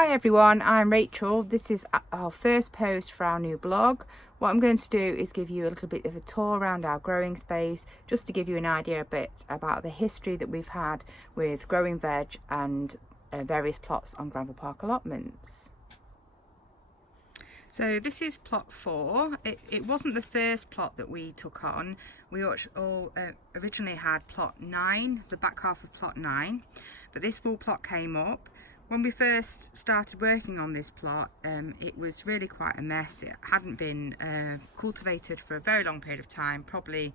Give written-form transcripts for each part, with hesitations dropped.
Hi everyone, I'm Rachel. This is our first post for our new blog. What I'm going to do is give you a little bit of a tour around our growing space, just to give you an idea a bit about the history that we've had with growing veg and various plots on Granville Park allotments. So this is plot 4. It wasn't the first plot that we took on. We originally had plot 9, the back half of plot 9, but this full plot came up. When we first started working on this plot, it was really quite a mess. It hadn't been cultivated for a very long period of time, probably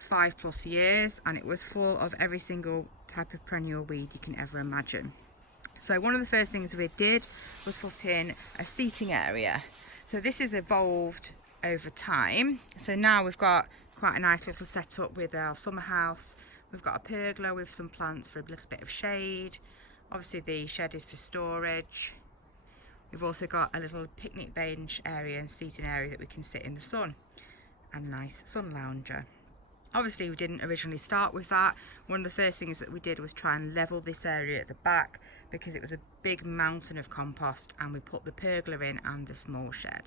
5+ years, and it was full of every single type of perennial weed you can ever imagine. So one of the first things we did was put in a seating area. So this has evolved over time. So now we've got quite a nice little setup with our summer house. We've got a pergola with some plants for a little bit of shade. Obviously the shed is for storage. We've also got a little picnic bench area and seating area that we can sit in the sun, and a nice sun lounger. Obviously we didn't originally start with that. One of the first things that we did was try and level this area at the back because it was a big mountain of compost, and we put the pergola in and the small shed.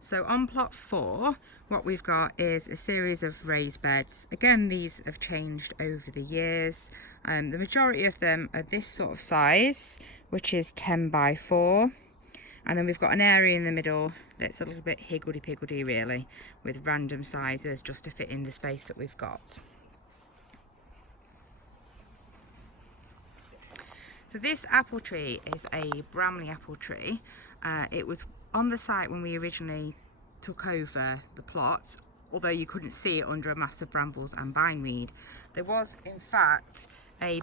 So on plot 4, what we've got is a series of raised beds. Again, these have changed over the years. The majority of them are this sort of size, which is 10 by 4. And then we've got an area in the middle that's a little bit higgledy-piggledy really, with random sizes just to fit in the space that we've got. So this apple tree is a Bramley apple tree. It was on the site when we originally took over the plot, although you couldn't see it under a mass of brambles and bindweed. There was in fact a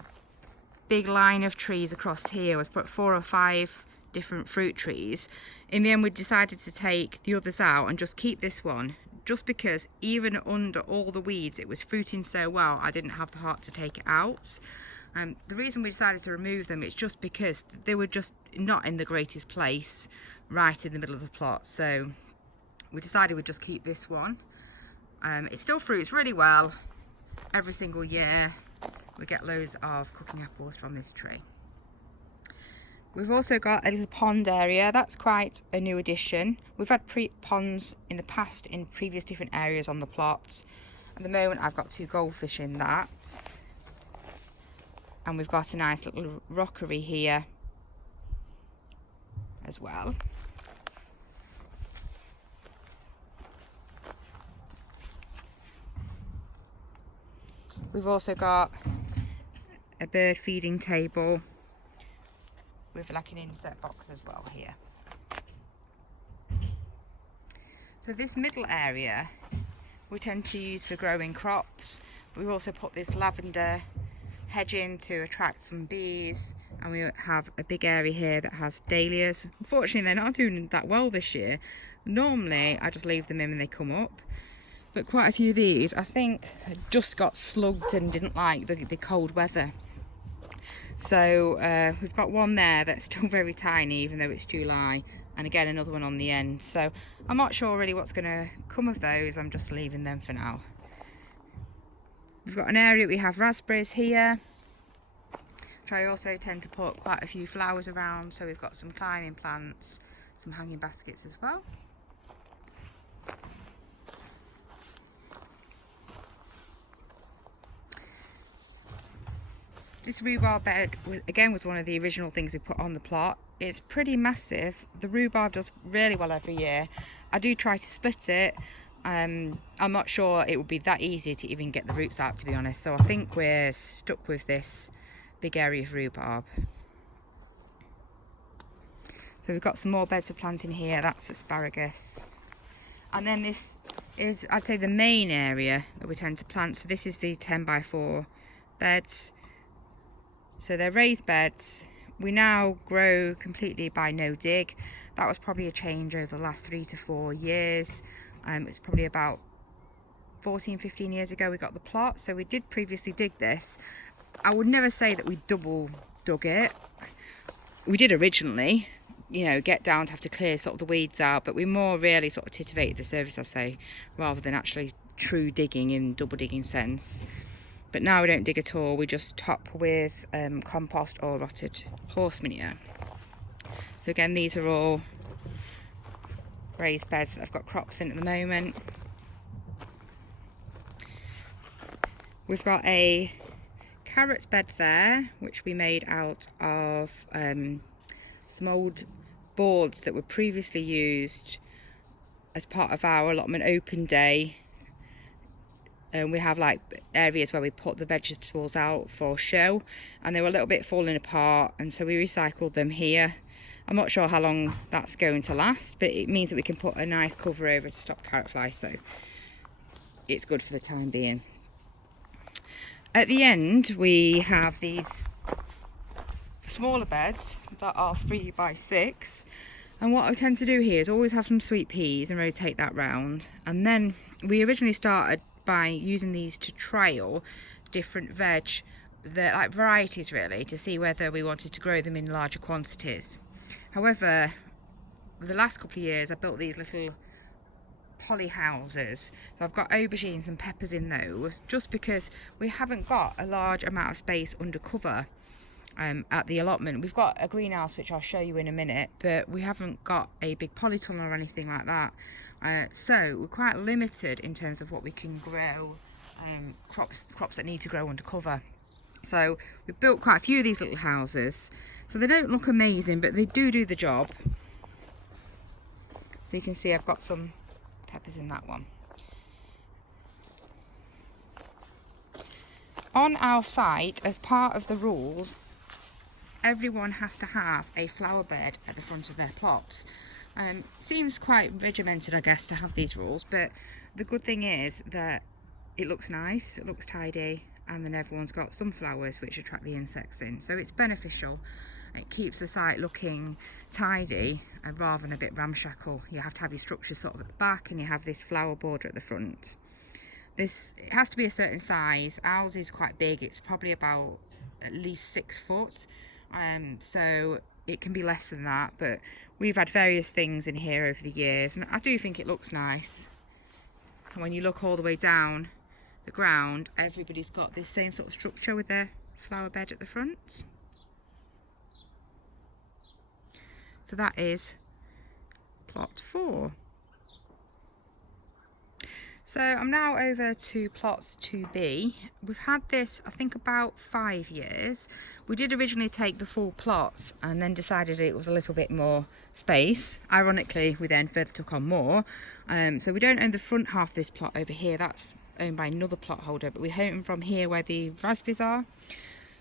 big line of trees across here. Was put 4 or 5 different fruit trees. In the end we decided to take the others out and just keep this one, just because even under all the weeds it was fruiting so well I didn't have the heart to take it out. The reason we decided to remove them is just because they were just not in the greatest place right in the middle of the plot, so we decided we'd just keep this one. It still fruits really well. Every single year we get loads of cooking apples from this tree. We've also got a little pond area. That's quite a new addition. We've had ponds in the past in previous different areas on the plot. At the moment I've got 2 goldfish in that. And we've got a nice little rockery here as well. We've also got a bird feeding table with like an insert box as well here. So this middle area we tend to use for growing crops. We've also put this lavender hedge in to attract some bees, and we have a big area here that has dahlias. Unfortunately they're not doing that well this year. Normally I just leave them in when they come up, but quite a few of these I think just got slugged and didn't like the cold weather. So we've got one there that's still very tiny even though it's July, and again another one on the end. So I'm not sure really what's going to come of those. I'm just leaving them for now. We've got an area we have raspberries here, which I also tend to put quite a few flowers around. So we've got some climbing plants, some hanging baskets as well. This rhubarb bed, again, was one of the original things we put on the plot. It's pretty massive. The rhubarb does really well every year. I do try to split it. I'm not sure it would be that easy to even get the roots out, to be honest. So I think we're stuck with this big area of rhubarb. So we've got some more beds of planting here. That's asparagus. And then this is, I'd say, the main area that we tend to plant. So this is the 10 by 4 beds. So they're raised beds. We now grow completely by no dig. That was probably a change over the last 3 to 4 years. It's probably about 14-15 years ago we got the plot, so we did previously dig this. I would never say that we double dug it. We did originally, you know, get down to have to clear sort of the weeds out, but we more really sort of titivated the surface, I say, rather than actually true digging in double digging sense. But now we don't dig at all, we just top with compost or rotted horse manure. So again, these are all raised beds that I've got crops in at the moment. We've got a carrots bed there, which we made out of some old boards that were previously used as part of our allotment open day. And we have like areas where we put the vegetables out for show, and they were a little bit falling apart, and so we recycled them here. I'm not sure how long that's going to last, but it means that we can put a nice cover over to stop carrot flies, so it's good for the time being. At the end we have these smaller beds that are 3 by 6, and what I tend to do here is always have some sweet peas and rotate that round. And then we originally started by using these to trial different veg, like varieties really, to see whether we wanted to grow them in larger quantities. However, the last couple of years I built these little poly houses, so I've got aubergines and peppers in those, just because we haven't got a large amount of space under cover at the allotment. We've got a greenhouse which I'll show you in a minute, but we haven't got a big polytunnel or anything like that, so we're quite limited in terms of what we can grow, crops that need to grow under cover. So we've built quite a few of these little houses, so they don't look amazing, but they do the job. So you can see I've got some peppers in that one. On our site, as part of the rules, everyone has to have a flower bed at the front of their plot. Seems quite regimented, I guess, to have these rules, but the good thing is that it looks nice, it looks tidy, and then everyone's got some flowers which attract the insects in, so it's beneficial. It keeps the site looking tidy rather than a bit ramshackle. You have to have your structure sort of at the back, and you have this flower border at the front. It has to be a certain size. Ours is quite big, it's probably about at least 6 foot, so it can be less than that, but we've had various things in here over the years, and I do think it looks nice. And when you look all the way down the ground, everybody's got this same sort of structure with their flower bed at the front. So that is plot 4. So I'm now over to plot 2B. We've had this, I think, about 5 years. We did originally take the full plot and then decided it was a little bit more space. Ironically, we then further took on more. So we don't own the front half of this plot over here. That's owned by another plot holder, but we own from here where the raspberries are.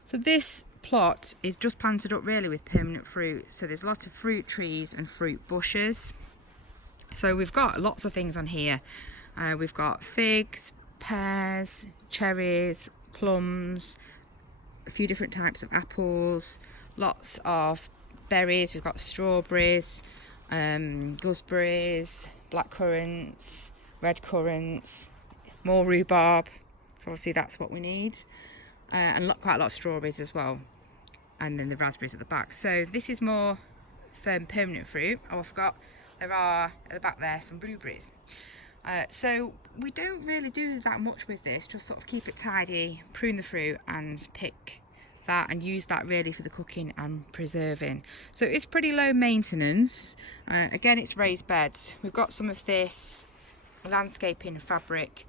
So this plot is just planted up really with permanent fruit. So there's lots of fruit trees and fruit bushes. So we've got lots of things on here. We've got figs, pears, cherries, plums, a few different types of apples, lots of berries. We've got strawberries, gooseberries, black currants, red currants, more rhubarb. So obviously that's what we need, and quite a lot of strawberries as well, and then the raspberries at the back. So this is more permanent fruit. Oh, I forgot, there are at the back there some blueberries. So we don't really do that much with this, just sort of keep it tidy, prune the fruit and pick that and use that really for the cooking and preserving. So it's pretty low maintenance. Again, it's raised beds. We've got some of this landscaping fabric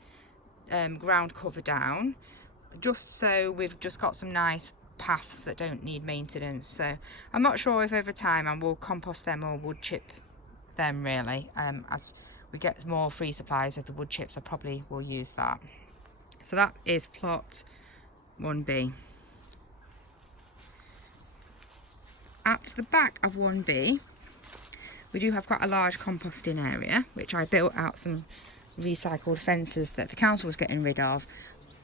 ground cover down, just so we've just got some nice paths that don't need maintenance. So I'm not sure if over time I will compost them or wood chip them really. As we get more free supplies of the wood chips, I probably will use that. So that is plot 1B. At the back of 1B, we do have quite a large composting area, which I built out some recycled fences that the council was getting rid of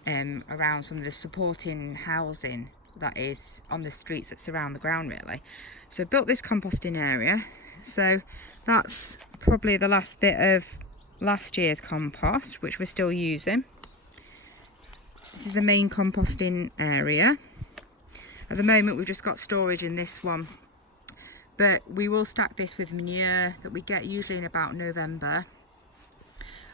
around some of the supporting housing that is on the streets that surround the ground really. So I built this composting area. So that's probably the last bit of last year's compost, which we're still using. This is the main composting area. At the moment we've just got storage in this one, but we will stack this with manure that we get usually in about November.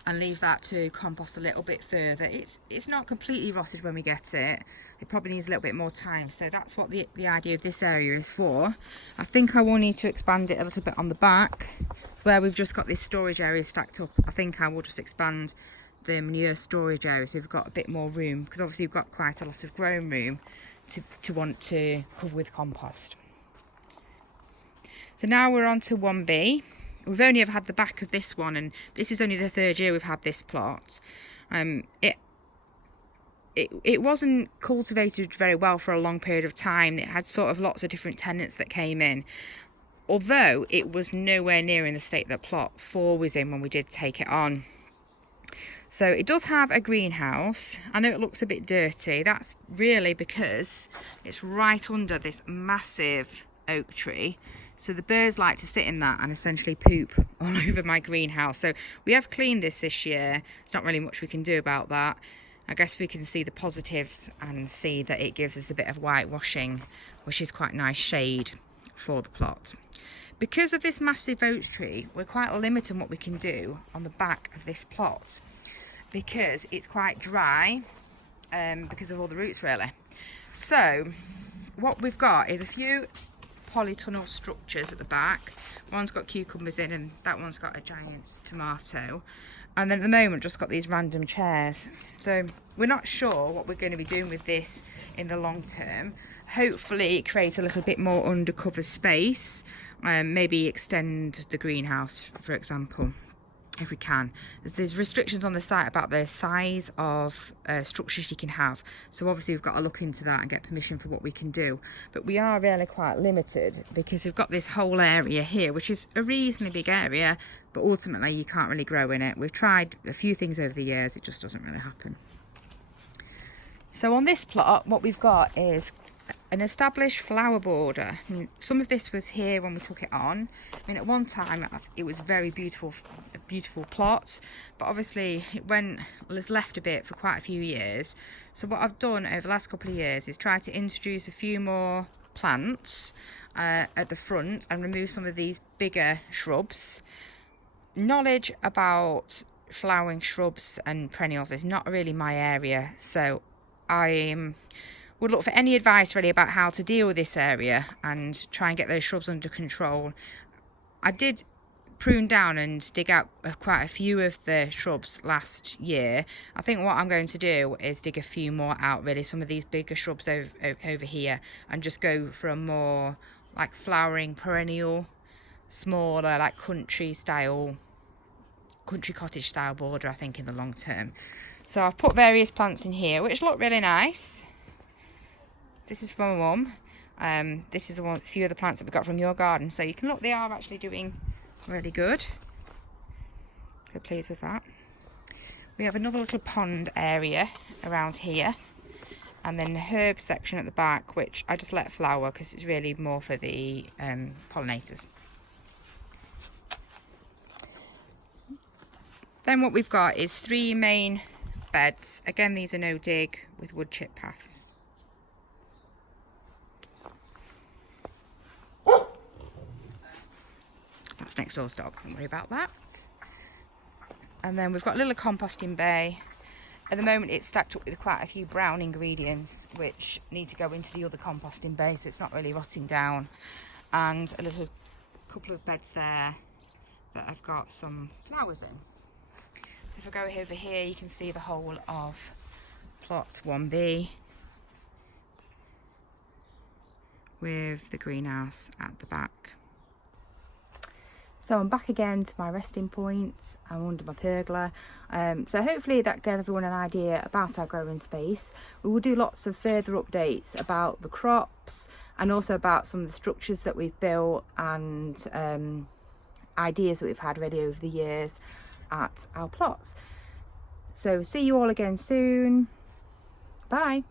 and leave that to compost a little bit further. It's not completely rotted when we get it. It probably needs a little bit more time. So that's what the idea of this area is for. I think I will need to expand it a little bit on the back where we've just got this storage area stacked up. I think I will just expand the manure storage area so we've got a bit more room, because obviously we've got quite a lot of growing room to want to cover with compost. So now we're on to 1B. We've only ever had the back of this one, and this is only the 3rd year we've had this plot. It wasn't cultivated very well for a long period of time. It had sort of lots of different tenants that came in, although it was nowhere near in the state that plot 4 was in when we did take it on. So it does have a greenhouse. I know it looks a bit dirty. That's really because it's right under this massive oak tree. So the birds like to sit in that and essentially poop all over my greenhouse. So we have cleaned this year. There's not really much we can do about that. I guess we can see the positives and see that it gives us a bit of whitewashing, which is quite nice shade for the plot. Because of this massive oak tree, we're quite limited on what we can do on the back of this plot, because it's quite dry because of all the roots really. So what we've got is a few polytunnel structures at the back. One's got cucumbers in and that one's got a giant tomato, and then at the moment just got these random chairs. So we're not sure what we're going to be doing with this in the long term. Hopefully it creates a little bit more undercover space, maybe extend the greenhouse for example, if we can. There's restrictions on the site about the size of structures you can have, so obviously we've got to look into that and get permission for what we can do. But we are really quite limited because we've got this whole area here, which is a reasonably big area, but ultimately you can't really grow in it. We've tried a few things over the years, it just doesn't really happen. So on this plot what we've got is an established flower border. I mean, some of this was here when we took it on. I mean, at one time it was very beautiful plot, but obviously it was left a bit for quite a few years. So what I've done over the last couple of years is try to introduce a few more plants at the front and remove some of these bigger shrubs. Knowledge about flowering shrubs and perennials is not really my area, so I would look for any advice really about how to deal with this area and try and get those shrubs under control. I did prune down and dig out quite a few of the shrubs last year. I think what I'm going to do is dig a few more out, really, some of these bigger shrubs over here, and just go for a more like flowering perennial, smaller, like country cottage style border, I think, in the long term. So I've put various plants in here which look really nice. This is from my mum. This is a few of the plants that we got from your garden. So you can look, they are actually doing really good. So pleased with that. We have another little pond area around here, and then the herb section at the back, which I just let flower because it's really more for the pollinators. Then what we've got is 3 main beds. Again, these are no dig with wood chip paths. That's next door's dog, don't worry about that. And then we've got a little composting bay. At the moment it's stacked up with quite a few brown ingredients which need to go into the other composting bay, so it's not really rotting down. And a little couple of beds there that I've got some flowers in. So if I go over here you can see the whole of plot 1B with the greenhouse at the back. So I'm back again to my resting point. I'm under my pergola. So hopefully that gave everyone an idea about our growing space. We will do lots of further updates about the crops and also about some of the structures that we've built and ideas that we've had ready over the years at our plots. So see you all again soon. Bye.